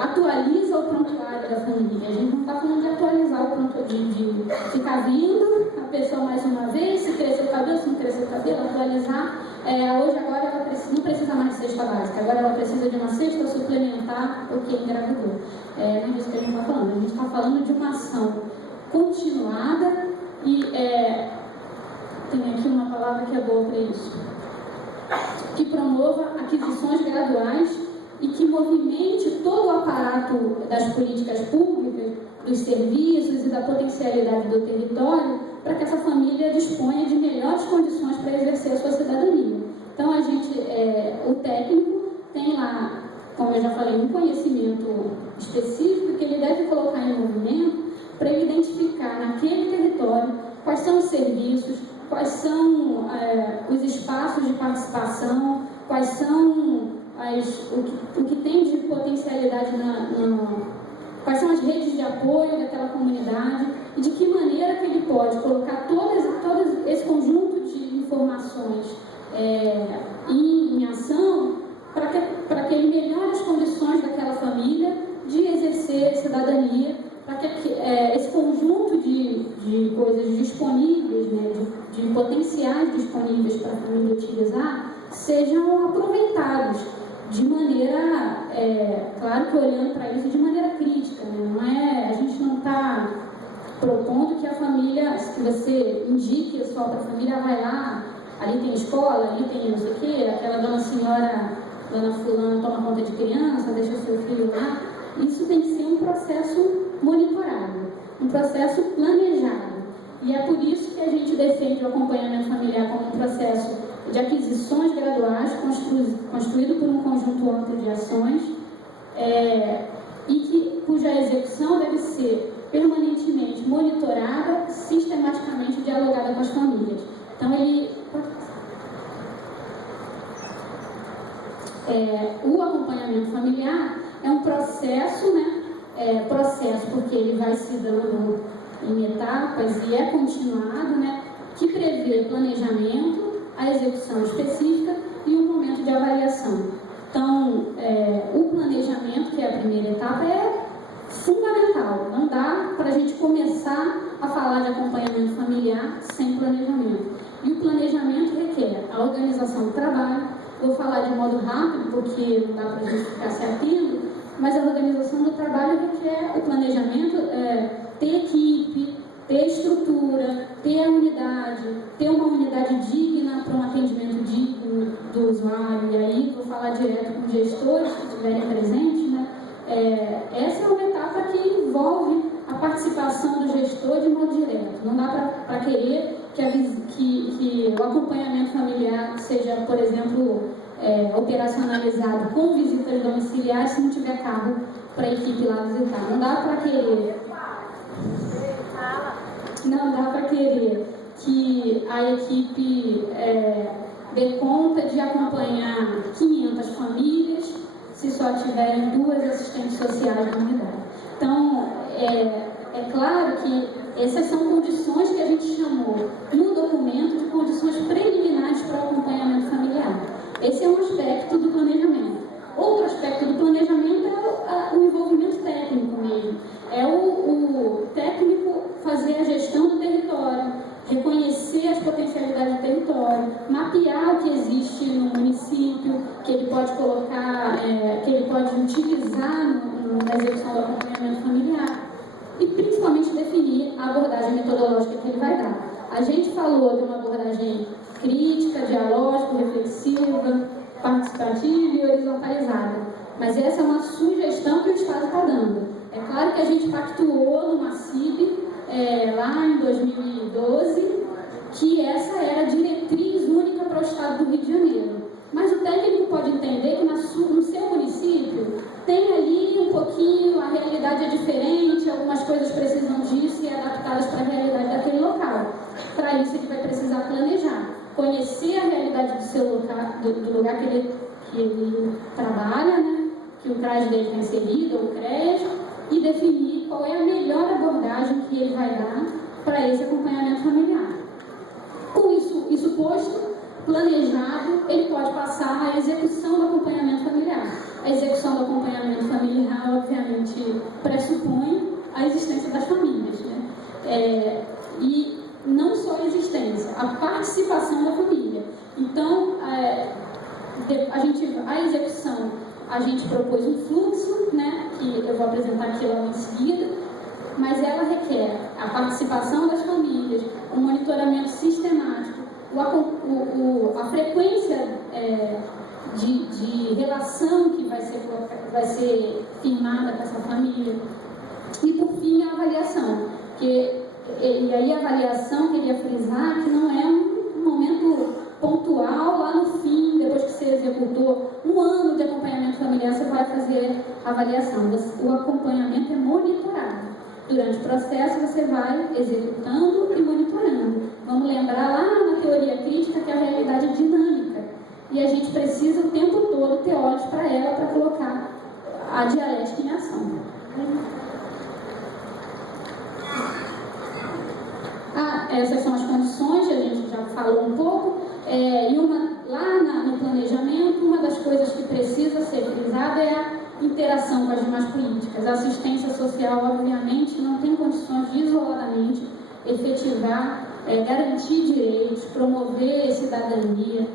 atualiza o prontuário da família. A gente não está falando de atualizar o prontuário, de ficar vindo a pessoa mais uma vez, se crescer o cabelo, se não crescer o cabelo, atualizar. Hoje, agora, ela não precisa mais de cesta básica, agora ela precisa de uma cesta suplementar porque engravidou. Não é disso que a gente está falando. A gente está falando de uma ação continuada e tem aqui uma palavra que é boa para isso, que promova aquisições graduais e que movimente todo o aparato das políticas públicas, dos serviços e da potencialidade do território para que essa família disponha de melhores condições para exercer a sua cidadania. Então, o técnico tem lá, como eu já falei, um conhecimento específico que ele deve colocar em movimento para ele identificar naquele território quais são os serviços, quais são os espaços de participação, quais são o que tem de potencialidade quais são as redes de apoio daquela comunidade e de que maneira que ele pode colocar todo esse conjunto de informações em ação para que ele melhore as condições daquela família de exercer cidadania, para que esse conjunto de coisas disponíveis, né, de potenciais disponíveis para a família utilizar, sejam aproveitados de maneira, claro que olhando para isso de maneira crítica, né? A gente não está propondo que a família, que você indique só para a família, vai lá, ali tem escola, ali tem não sei o quê, aquela dona senhora, dona fulana toma conta de criança, deixa seu filho lá. Isso tem que ser um processo monitorado, um processo planejado. E é por isso que a gente defende o acompanhamento familiar como um processo de aquisições graduais, construído por um conjunto amplo de ações, e cuja execução deve ser permanentemente monitorada, sistematicamente dialogada com as famílias. Então, o acompanhamento familiar é um processo, né? Processo porque ele vai se dando em etapas e é continuado, né? Que prevê planejamento, a execução específica e um momento de avaliação. Então, o planejamento, que é a primeira etapa, é fundamental. Não dá para a gente começar a falar de acompanhamento familiar sem planejamento. E o planejamento requer a organização do trabalho. Vou falar de modo rápido, porque não dá para a gente ficar se atendo, mas a organização do trabalho requer o planejamento, ter equipe, ter estrutura, ter a unidade, ter uma unidade digna para um atendimento digno do usuário. E aí vou falar direto com os gestores que estiverem presentes, né? Essa é uma etapa que envolve a participação do gestor de modo direto. Não dá para querer que o acompanhamento familiar seja, por exemplo, operacionalizado com visitas domiciliares se não tiver carro para a equipe lá visitar. Não dá para querer que a equipe dê conta de acompanhar 500 famílias se só tiverem 2 assistentes sociais na unidade. Então, é claro que essas são condições que a gente chamou no documento de condições preliminares para o acompanhamento familiar. Esse é um aspecto do planejamento. Outro aspecto do planejamento é o envolvimento técnico mesmo. É o técnico fazer a gestão do território, reconhecer as potencialidades do território, mapear o que existe no município, que ele pode colocar, que ele pode utilizar na execução do acompanhamento familiar e principalmente definir a abordagem metodológica que ele vai dar. A gente falou de uma abordagem crítica, dialógica, reflexiva, participativa e horizontalizada, mas essa é uma sugestão que o Estado está dando. É claro que a gente pactuou numa CIB lá em 2012, que essa era a diretriz única para o Estado do Rio de Janeiro. Mas o técnico pode entender que no seu município tem ali um pouquinho, a realidade é diferente, algumas coisas precisam disso e adaptadas para a realidade daquele local. Para isso ele vai precisar planejar, conhecer a realidade do seu local, do lugar que ele trabalha, né? Que o CRAS dele está inserido, ou o CRES, e definir qual é a melhor abordagem que ele vai dar para esse acompanhamento familiar. Com isso posto, planejado, ele pode passar à execução do acompanhamento familiar. A execução do acompanhamento familiar, obviamente, pressupõe a existência das famílias, né? E não só a existência, a participação da família. Então, a execução, a gente propôs um fluxo, né, que eu vou apresentar aqui logo em seguida, mas ela requer a participação das famílias, um monitoramento sistemático, a frequência de relação que vai ser firmada com essa família e, por fim, a avaliação. E aí a avaliação, queria frisar que não é um momento pontual lá no fim, depois que você executou um ano de acompanhamento familiar, você vai fazer a avaliação. O acompanhamento é monitorado. Durante o processo, você vai executando e monitorando. Vamos lembrar lá na teoria crítica que a realidade é dinâmica. E a gente precisa o tempo todo ter olhos para ela para colocar a dialética em ação. Essas são as condições, a gente já falou um pouco. No planejamento, uma das coisas que precisa ser frisada é a interação com as demais políticas. A assistência social, obviamente, não tem condições de isoladamente efetivar, garantir direitos, promover cidadania.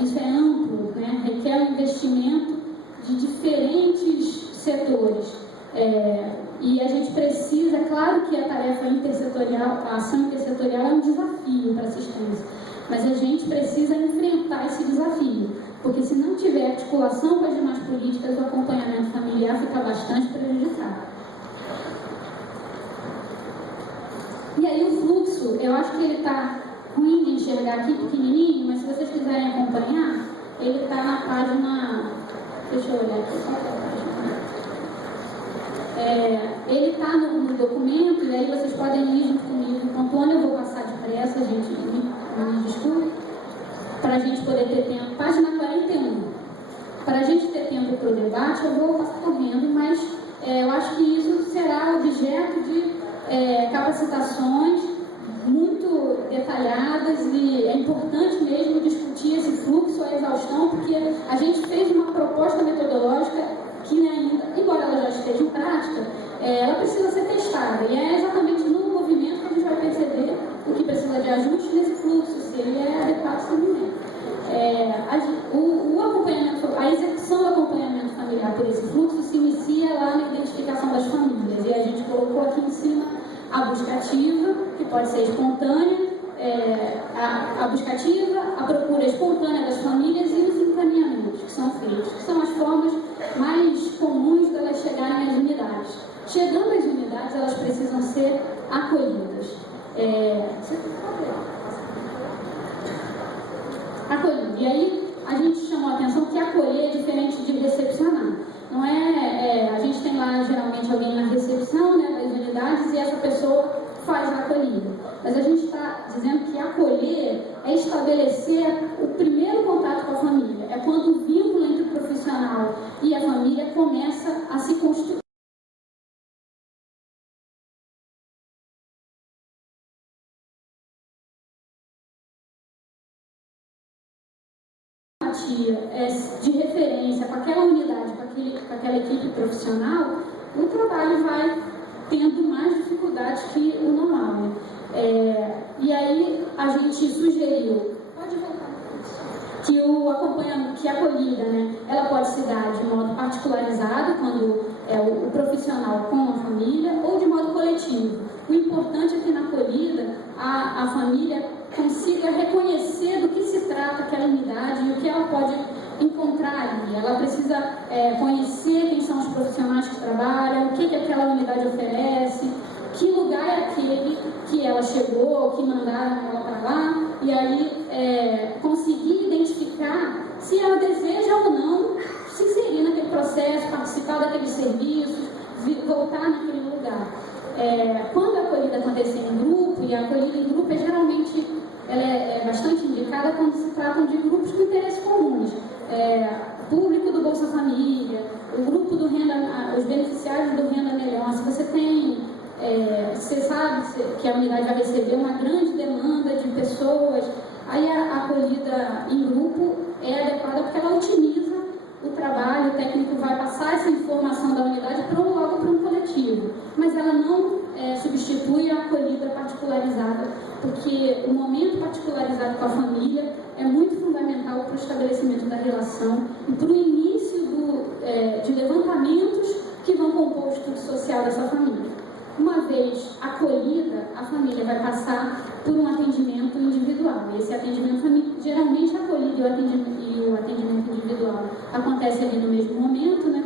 Isso é amplo, né? Requer um investimento de diferentes setores. E a gente precisa, claro que a tarefa intersetorial, a ação intersetorial é um desafio para a assistência, mas a gente precisa enfrentar esse desafio, porque se não tiver articulação com as demais políticas, o acompanhamento familiar fica bastante prejudicado. E aí o fluxo, eu acho que ele está ruim de enxergar aqui pequenininho, mas se vocês quiserem acompanhar, ele está na página, deixa eu olhar aqui só para a página. Ele está no documento, e aí vocês podem ir junto comigo. Antônio, eu vou passar depressa, gente, me desculpe, para a gente poder ter tempo. Página 41. Para a gente ter tempo para o debate, eu vou passar correndo, mas eu acho que isso será objeto de capacitações muito detalhadas, e é importante mesmo discutir esse fluxo à exaustão, porque a gente fez uma proposta metodológica que ainda, embora ela já esteja em prática, ela precisa ser testada, e é exatamente no movimento que a gente vai perceber o que precisa de ajuste nesse fluxo, se ele é adequado ao movimento. O acompanhamento, a execução do acompanhamento familiar por esse fluxo se inicia lá na identificação das famílias, e a gente colocou aqui em cima a busca ativa, que pode ser espontânea, a busca ativa, a procura espontânea das famílias e os encaminhamentos que são feitos, que são as formas mais comuns delas chegarem às unidades. Chegando às unidades, elas precisam ser acolhidas. Acolhidas. E aí, a gente chamou a necessidades e essa pessoa faz a acolhida. Mas a gente está dizendo que acolher é estabelecer o primeiro contato com a família. É quando o vínculo entre o profissional e a família começa a se construir. De referência com aquela unidade, com aquela equipe profissional, o trabalho vai tendo mais dificuldades que o normal. Né? E aí a gente sugeriu, pode voltar, que o acompanhamento, que a acolhida, né, ela pode se dar de modo particularizado, quando é o profissional com a família, ou de modo coletivo. O importante é que na acolhida a família consiga reconhecer do que se trata aquela unidade e o que ela pode encontrar ali. Ela precisa conhecer quem são os profissionais que trabalham, o que aquela unidade oferece, que lugar é aquele que ela chegou, que mandaram ela para lá, e aí conseguir identificar se ela deseja ou não se inserir naquele processo, participar daqueles serviços, voltar naquele lugar. Quando a acolhida acontecer em grupo, e a acolhida em grupo geralmente ela é bastante indicada quando se tratam de grupos com interesses comuns. Público do Bolsa Família, o grupo do Renda, os beneficiários do Renda Melhor. Se você tem, você sabe que a unidade vai receber uma grande demanda de pessoas, aí a acolhida em grupo é adequada porque ela otimiza o trabalho, o técnico vai passar essa informação da unidade logo para um coletivo, mas ela não substitui a acolhida particularizada, porque o momento particularizado com a família é muito fundamental para o estabelecimento da relação e para o início de levantamentos que vão compor o estudo social dessa família. Uma vez acolhida, a família vai passar por um atendimento individual. Esse atendimento, geralmente acolhido e o atendimento individual acontece ali no mesmo momento, né?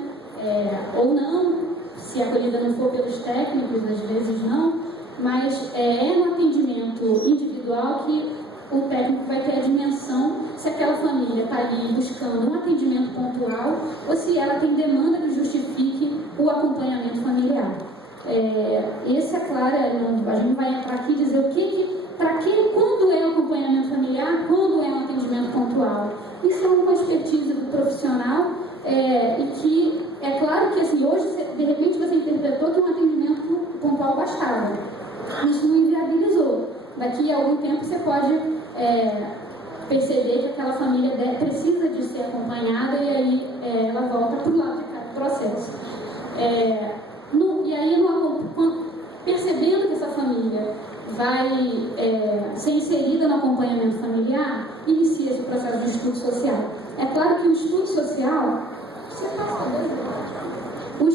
Ou não, se a acolhida não for pelos técnicos, às vezes não, mas no atendimento individual que o técnico vai ter a dimensão se aquela família está ali buscando um atendimento pontual ou se ela tem demanda que justifique o acompanhamento familiar. Esse, é claro, a gente vai entrar aqui e dizer quando é o acompanhamento familiar, quando é um atendimento pontual. Isso é uma expertise do profissional e que, é claro que assim, hoje, de repente, você interpretou que um atendimento pontual bastava. Isso não inviabilizou. Daqui a algum tempo você pode perceber que aquela família precisa de ser acompanhada e aí ela volta para o lado do processo. E aí, percebendo que essa família vai ser inserida no acompanhamento familiar, inicia-se o processo de estudo social. É claro que o estudo social... O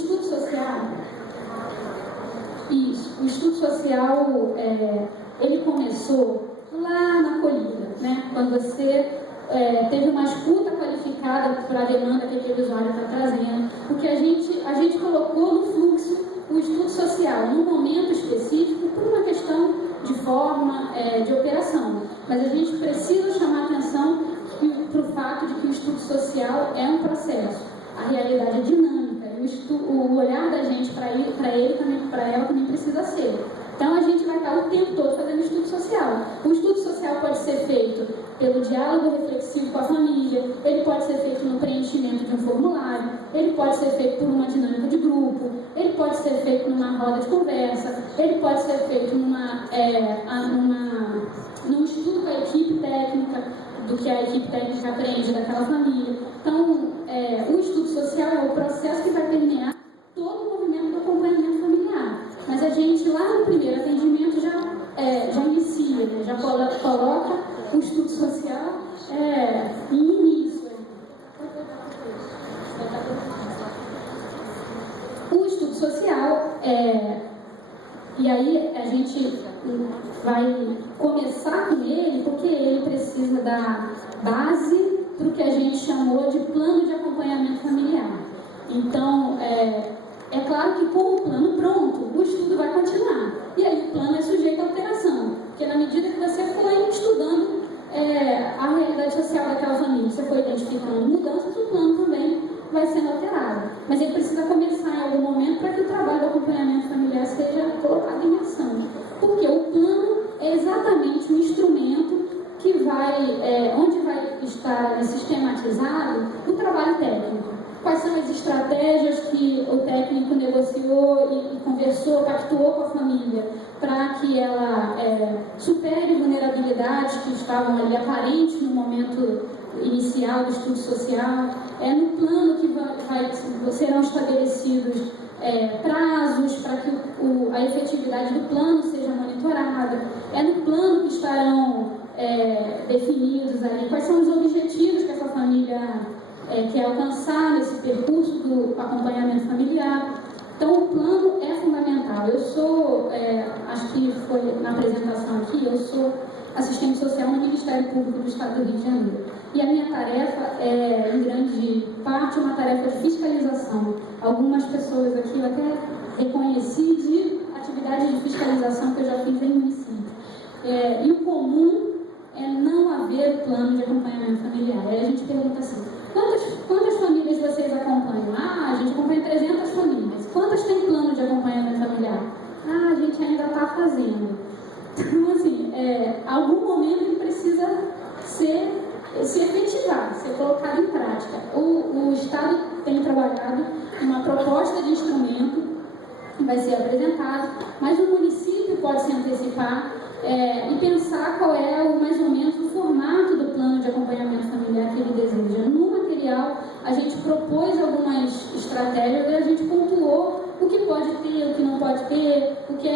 estudo social, ele começou lá na acolhida, né? Quando você teve uma escuta qualificada para a demanda que aquele usuário está trazendo, porque a gente colocou no fluxo o estudo social, num momento específico, por uma questão de forma, de operação. Mas a gente precisa chamar atenção para o fato de que o estudo social é um processo. A realidade é dinâmica e o olhar da gente para ela também precisa ser. Então a gente vai estar o tempo todo fazendo estudo social. O estudo social pode ser feito pelo diálogo reflexivo com a família, ele pode ser feito no preenchimento de um formulário, ele pode ser feito por uma dinâmica de grupo, ele pode ser feito numa roda de conversa, ele pode ser feito num estudo com a equipe técnica, do que a equipe técnica aprende daquela família. Então, o estudo social é o processo que vai permear todo o movimento do acompanhamento familiar. Mas a gente, lá no primeiro atendimento, já inicia, né? Já coloca o estudo social em início. O estudo social, e aí a gente vai começar com ele, porque ele precisa dar base para o que a gente chamou de plano de acompanhamento familiar. Então, é claro que com o plano pronto, o estudo vai continuar. E aí o plano é sujeito a alteração, porque na medida que você foi estudando a realidade social daquela família, você foi identificando mudanças, o plano também vai sendo alterado. Mas ele precisa começar em algum momento para que o trabalho do acompanhamento familiar seja colocado em ação. Porque o plano é exatamente um instrumento que vai, onde vai estar sistematizado o trabalho técnico. Quais são as estratégias que o técnico negociou e conversou, pactuou com a família para que ela supere vulnerabilidades que estavam ali aparentes no momento inicial do estudo social. É no plano que serão estabelecidos prazos para que a efetividade do plano seja monitorada. É no plano que estarão definidos ali quais são os objetivos que essa família quer alcançar nesse percurso do acompanhamento familiar. Então, o plano é fundamental. Eu sou, acho que foi na apresentação aqui, eu sou assistente social no Ministério Público do Estado do Rio de Janeiro. E a minha tarefa é, em grande parte, uma tarefa de fiscalização. Algumas pessoas aqui eu até reconheci de atividades de fiscalização que eu já fiz em município. E o comum é não haver plano de acompanhamento familiar. Aí a gente pergunta assim, quantas famílias vocês acompanham? A gente acompanha 300 famílias. Quantas tem plano de acompanhamento familiar? A gente ainda está fazendo. Então, assim, algum momento ele precisa se efetivar, ser colocado em prática. O Estado tem trabalhado em uma proposta de instrumento que vai ser apresentado, mas o município pode se antecipar e pensar qual é mais ou menos o formato do plano de acompanhamento familiar que ele deseja. No material, a gente propôs algumas estratégias e a gente pontuou o que pode ter, o que não pode ter, o que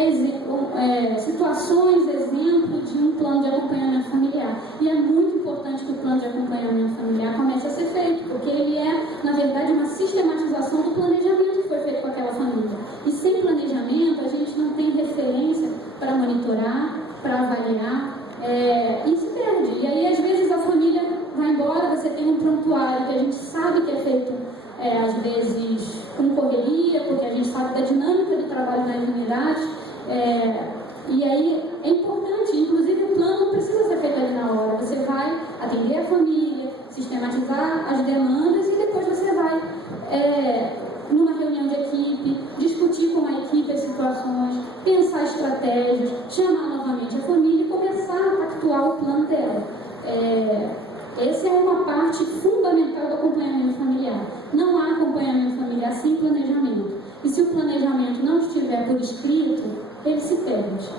situações, exemplo de um plano de acompanhamento familiar. E é muito importante que o plano de acompanhamento familiar comece a ser feito, porque ele é, na verdade, uma sistematização do planejamento que foi feito com aquela família. E sem planejamento, a gente não tem referência para monitorar, para avaliar, e se perde. E aí, às vezes, a família vai embora, você tem um prontuário que a gente sabe que é feito, às vezes, com correria, porque a gente sabe da dinâmica do trabalho nas unidades, e aí é importante, inclusive o plano não precisa ser feito ali na hora, você vai atender a família, sistematizar as demandas e depois você vai, numa reunião de equipe, discutir com a equipe as situações, pensar estratégias, chamar novamente a família e começar a pactuar o plano dela. Essa é uma parte fundamental do acompanhamento familiar. Não há acompanhamento familiar sem planejamento. E se o planejamento não estiver por escrito, ele se perde.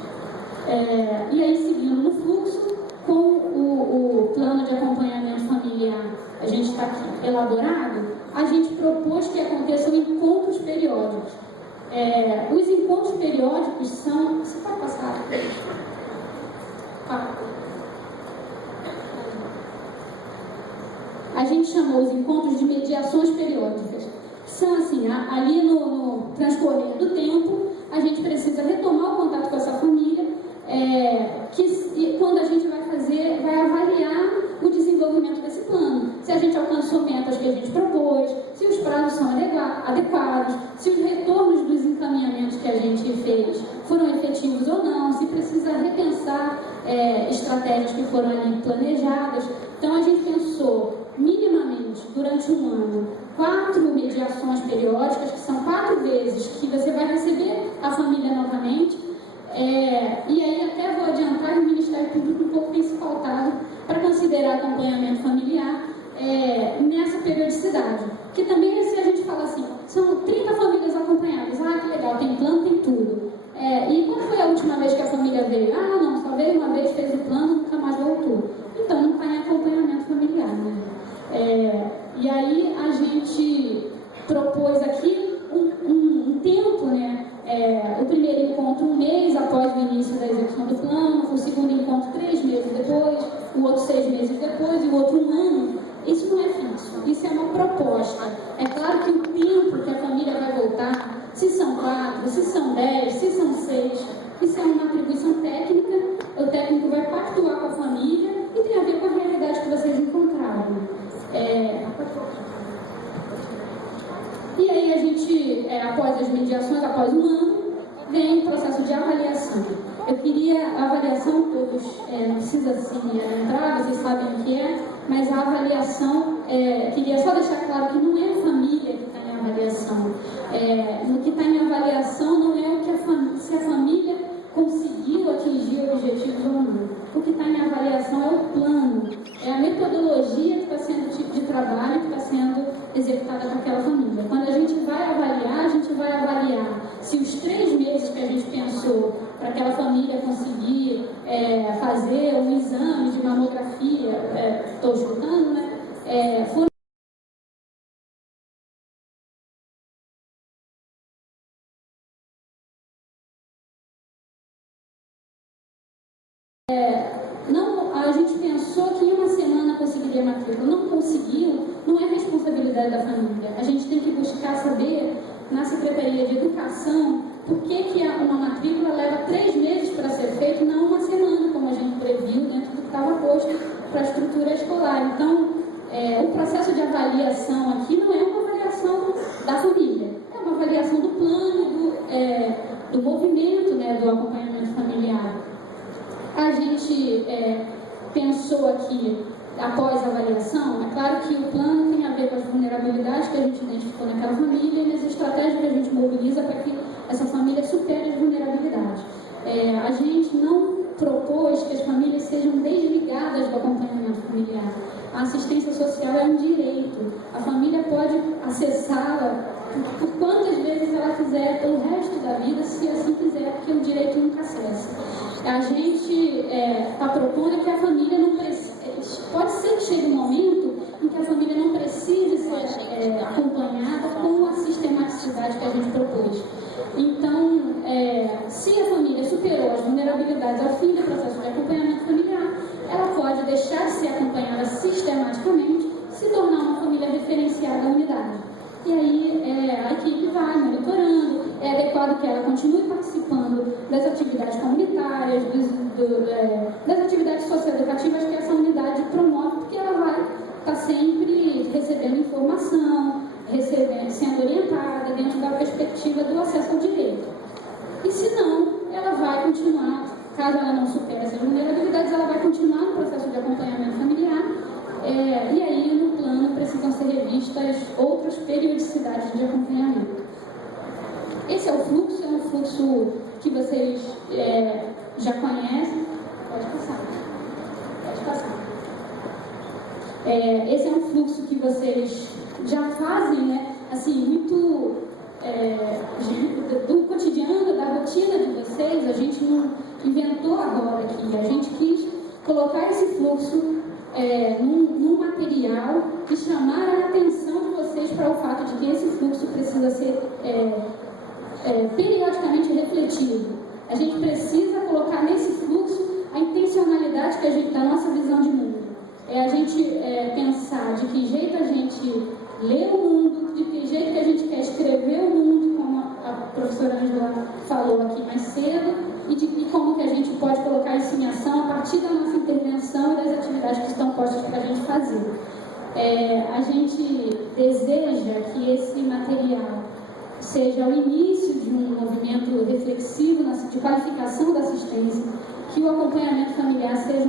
E aí, seguindo no fluxo, com o plano de acompanhamento familiar, a gente está aqui elaborado, a gente propôs que aconteçam encontros periódicos. Os encontros periódicos são... Você pode passar? A gente chamou os encontros de mediações periódicas. São assim, ali no transcorrer do tempo, a gente precisa retomar o contato com essa família, quando a gente vai avaliar o desenvolvimento desse plano. Se a gente alcançou metas que a gente propôs, se os prazos são adequados, se os retornos dos encaminhamentos que a gente fez foram efetivos ou não, se precisa repensar estratégias que foram ali planejadas. Então, a gente pensou minimamente, durante um ano, 4 mediações periódicas, que são 4 vezes que você vai receber a família novamente. E aí até vou adiantar que o Ministério Público um pouco tem se faltado para considerar acompanhamento familiar nessa periodicidade. Que também, se a gente fala assim, são 30 famílias acompanhadas, que legal, tem plano, tem tudo. E quando foi a última vez que a família veio? Não, só veio uma vez, fez o plano, nunca mais voltou. Então não está em acompanhamento familiar, né? E aí a gente propôs aqui um tempo, né? O primeiro encontro 1 mês após o início da execução do plano, o segundo encontro 3 meses depois, o outro 6 meses depois e o outro 1 ano. Isso não é fixo, isso é uma proposta. É claro que o tempo que a família vai voltar, se são 4, se são 10, se são 6, isso é uma atribuição técnica, o técnico vai pactuar com a família e tem a ver com a realidade que vocês encontraram. E aí a gente, após as mediações, após 1 ano, vem o processo de avaliação. Eu queria a avaliação, todos, não precisa assim adentrar, vocês sabem o que é, mas a avaliação, queria só deixar claro que não é a família que está em avaliação. No que está em avaliação não é o que se a família conseguiu atingir objetivos ou não. O que está em avaliação é o plano, é a metodologia que está sendo de trabalho que está sendo executada com aquela família. Quando a gente vai avaliar se os 3 meses que a gente pensou para aquela família conseguir fazer um exame de mamografia, estou chutando, né? Foram a gente pensou que em uma semana conseguiria matrícula, não conseguiu, não é responsabilidade da família. A gente tem que buscar saber na Secretaria de Educação por que uma matrícula leva 3 meses para ser feita e não uma semana, como a gente previu dentro do que estava posto para a estrutura escolar. Então, o processo de avaliação aqui não é uma avaliação da família, é uma avaliação do plano, do movimento, né, do acompanhamento familiar. A gente pensou aqui, após a avaliação, é claro que o plano tem a ver com as vulnerabilidades que a gente identificou naquela família e nas estratégias que a gente mobiliza para que essa família supere as vulnerabilidades. A gente não propôs que as famílias sejam desligadas do acompanhamento familiar. A assistência social é um direito. A família pode acessá-la por quantas vezes ela quiser pelo resto da vida, se assim quiser, porque o direito nunca cessa. A gente está propondo que a família não precise. Pode ser que chegue um momento em que a família não precise ser acompanhada com a sistematicidade que a gente propôs. Então, se a família superou as vulnerabilidades ao fim do processo de acompanhamento familiar, ela pode deixar de ser acompanhada sistematicamente, se tornar uma família referenciada à unidade. E aí a equipe vai monitorando, é adequado que ela continue participando das atividades comunitárias, das atividades socioeducativas que essa unidade promove, porque ela vai estar sempre recebendo informação, sendo orientada dentro da perspectiva do acesso ao direito. E se não, ela vai continuar, caso ela não supere essas vulnerabilidades, ela vai continuar no processo de acompanhamento familiar. E aí, no plano, precisam ser revistas outras periodicidades de acompanhamento. Esse é um fluxo que vocês já conhecem. Pode passar. Esse é um fluxo que vocês já fazem, né? Assim, muito do cotidiano, da rotina de vocês. A gente não inventou agora aqui. A gente quis colocar esse fluxo num material e chamar a atenção de vocês para o fato de que esse fluxo precisa ser periodicamente refletido. A gente precisa colocar nesse fluxo a intencionalidade que a gente, da nossa visão de mundo. A gente pensar de que jeito a gente lê o mundo, de que jeito que a gente quer escrever o mundo, como a professora Angela falou aqui mais cedo, e como que a gente pode colocar isso em ação a partir da nossa intervenção e das atividades que estão postas para a gente fazer. A gente deseja que esse material seja o início de um movimento reflexivo de qualificação da assistência, que o acompanhamento familiar seja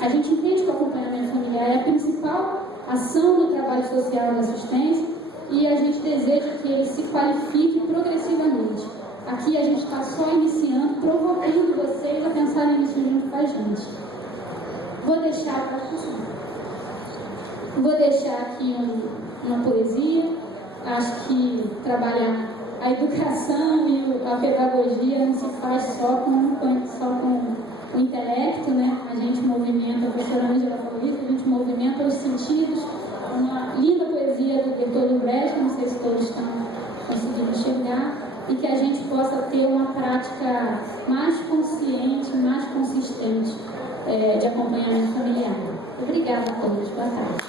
a gente entende que o acompanhamento familiar é a principal ação no trabalho social da assistência e a gente deseja que ele se qualifique progressivamente. Aqui a gente está só iniciando, provocando vocês a pensarem nisso junto com a gente. Vou deixar aqui uma poesia. Acho que trabalhar a educação e a pedagogia não se faz só com o intelecto, né? A gente movimenta, a professora Angela falou isso, a gente movimenta os sentidos. Uma linda poesia do Bertold Brecht, não sei se todos estão conseguindo enxergar, e que a gente possa ter uma prática mais consciente, mais consistente de acompanhamento familiar. Obrigada a todos. Boa tarde.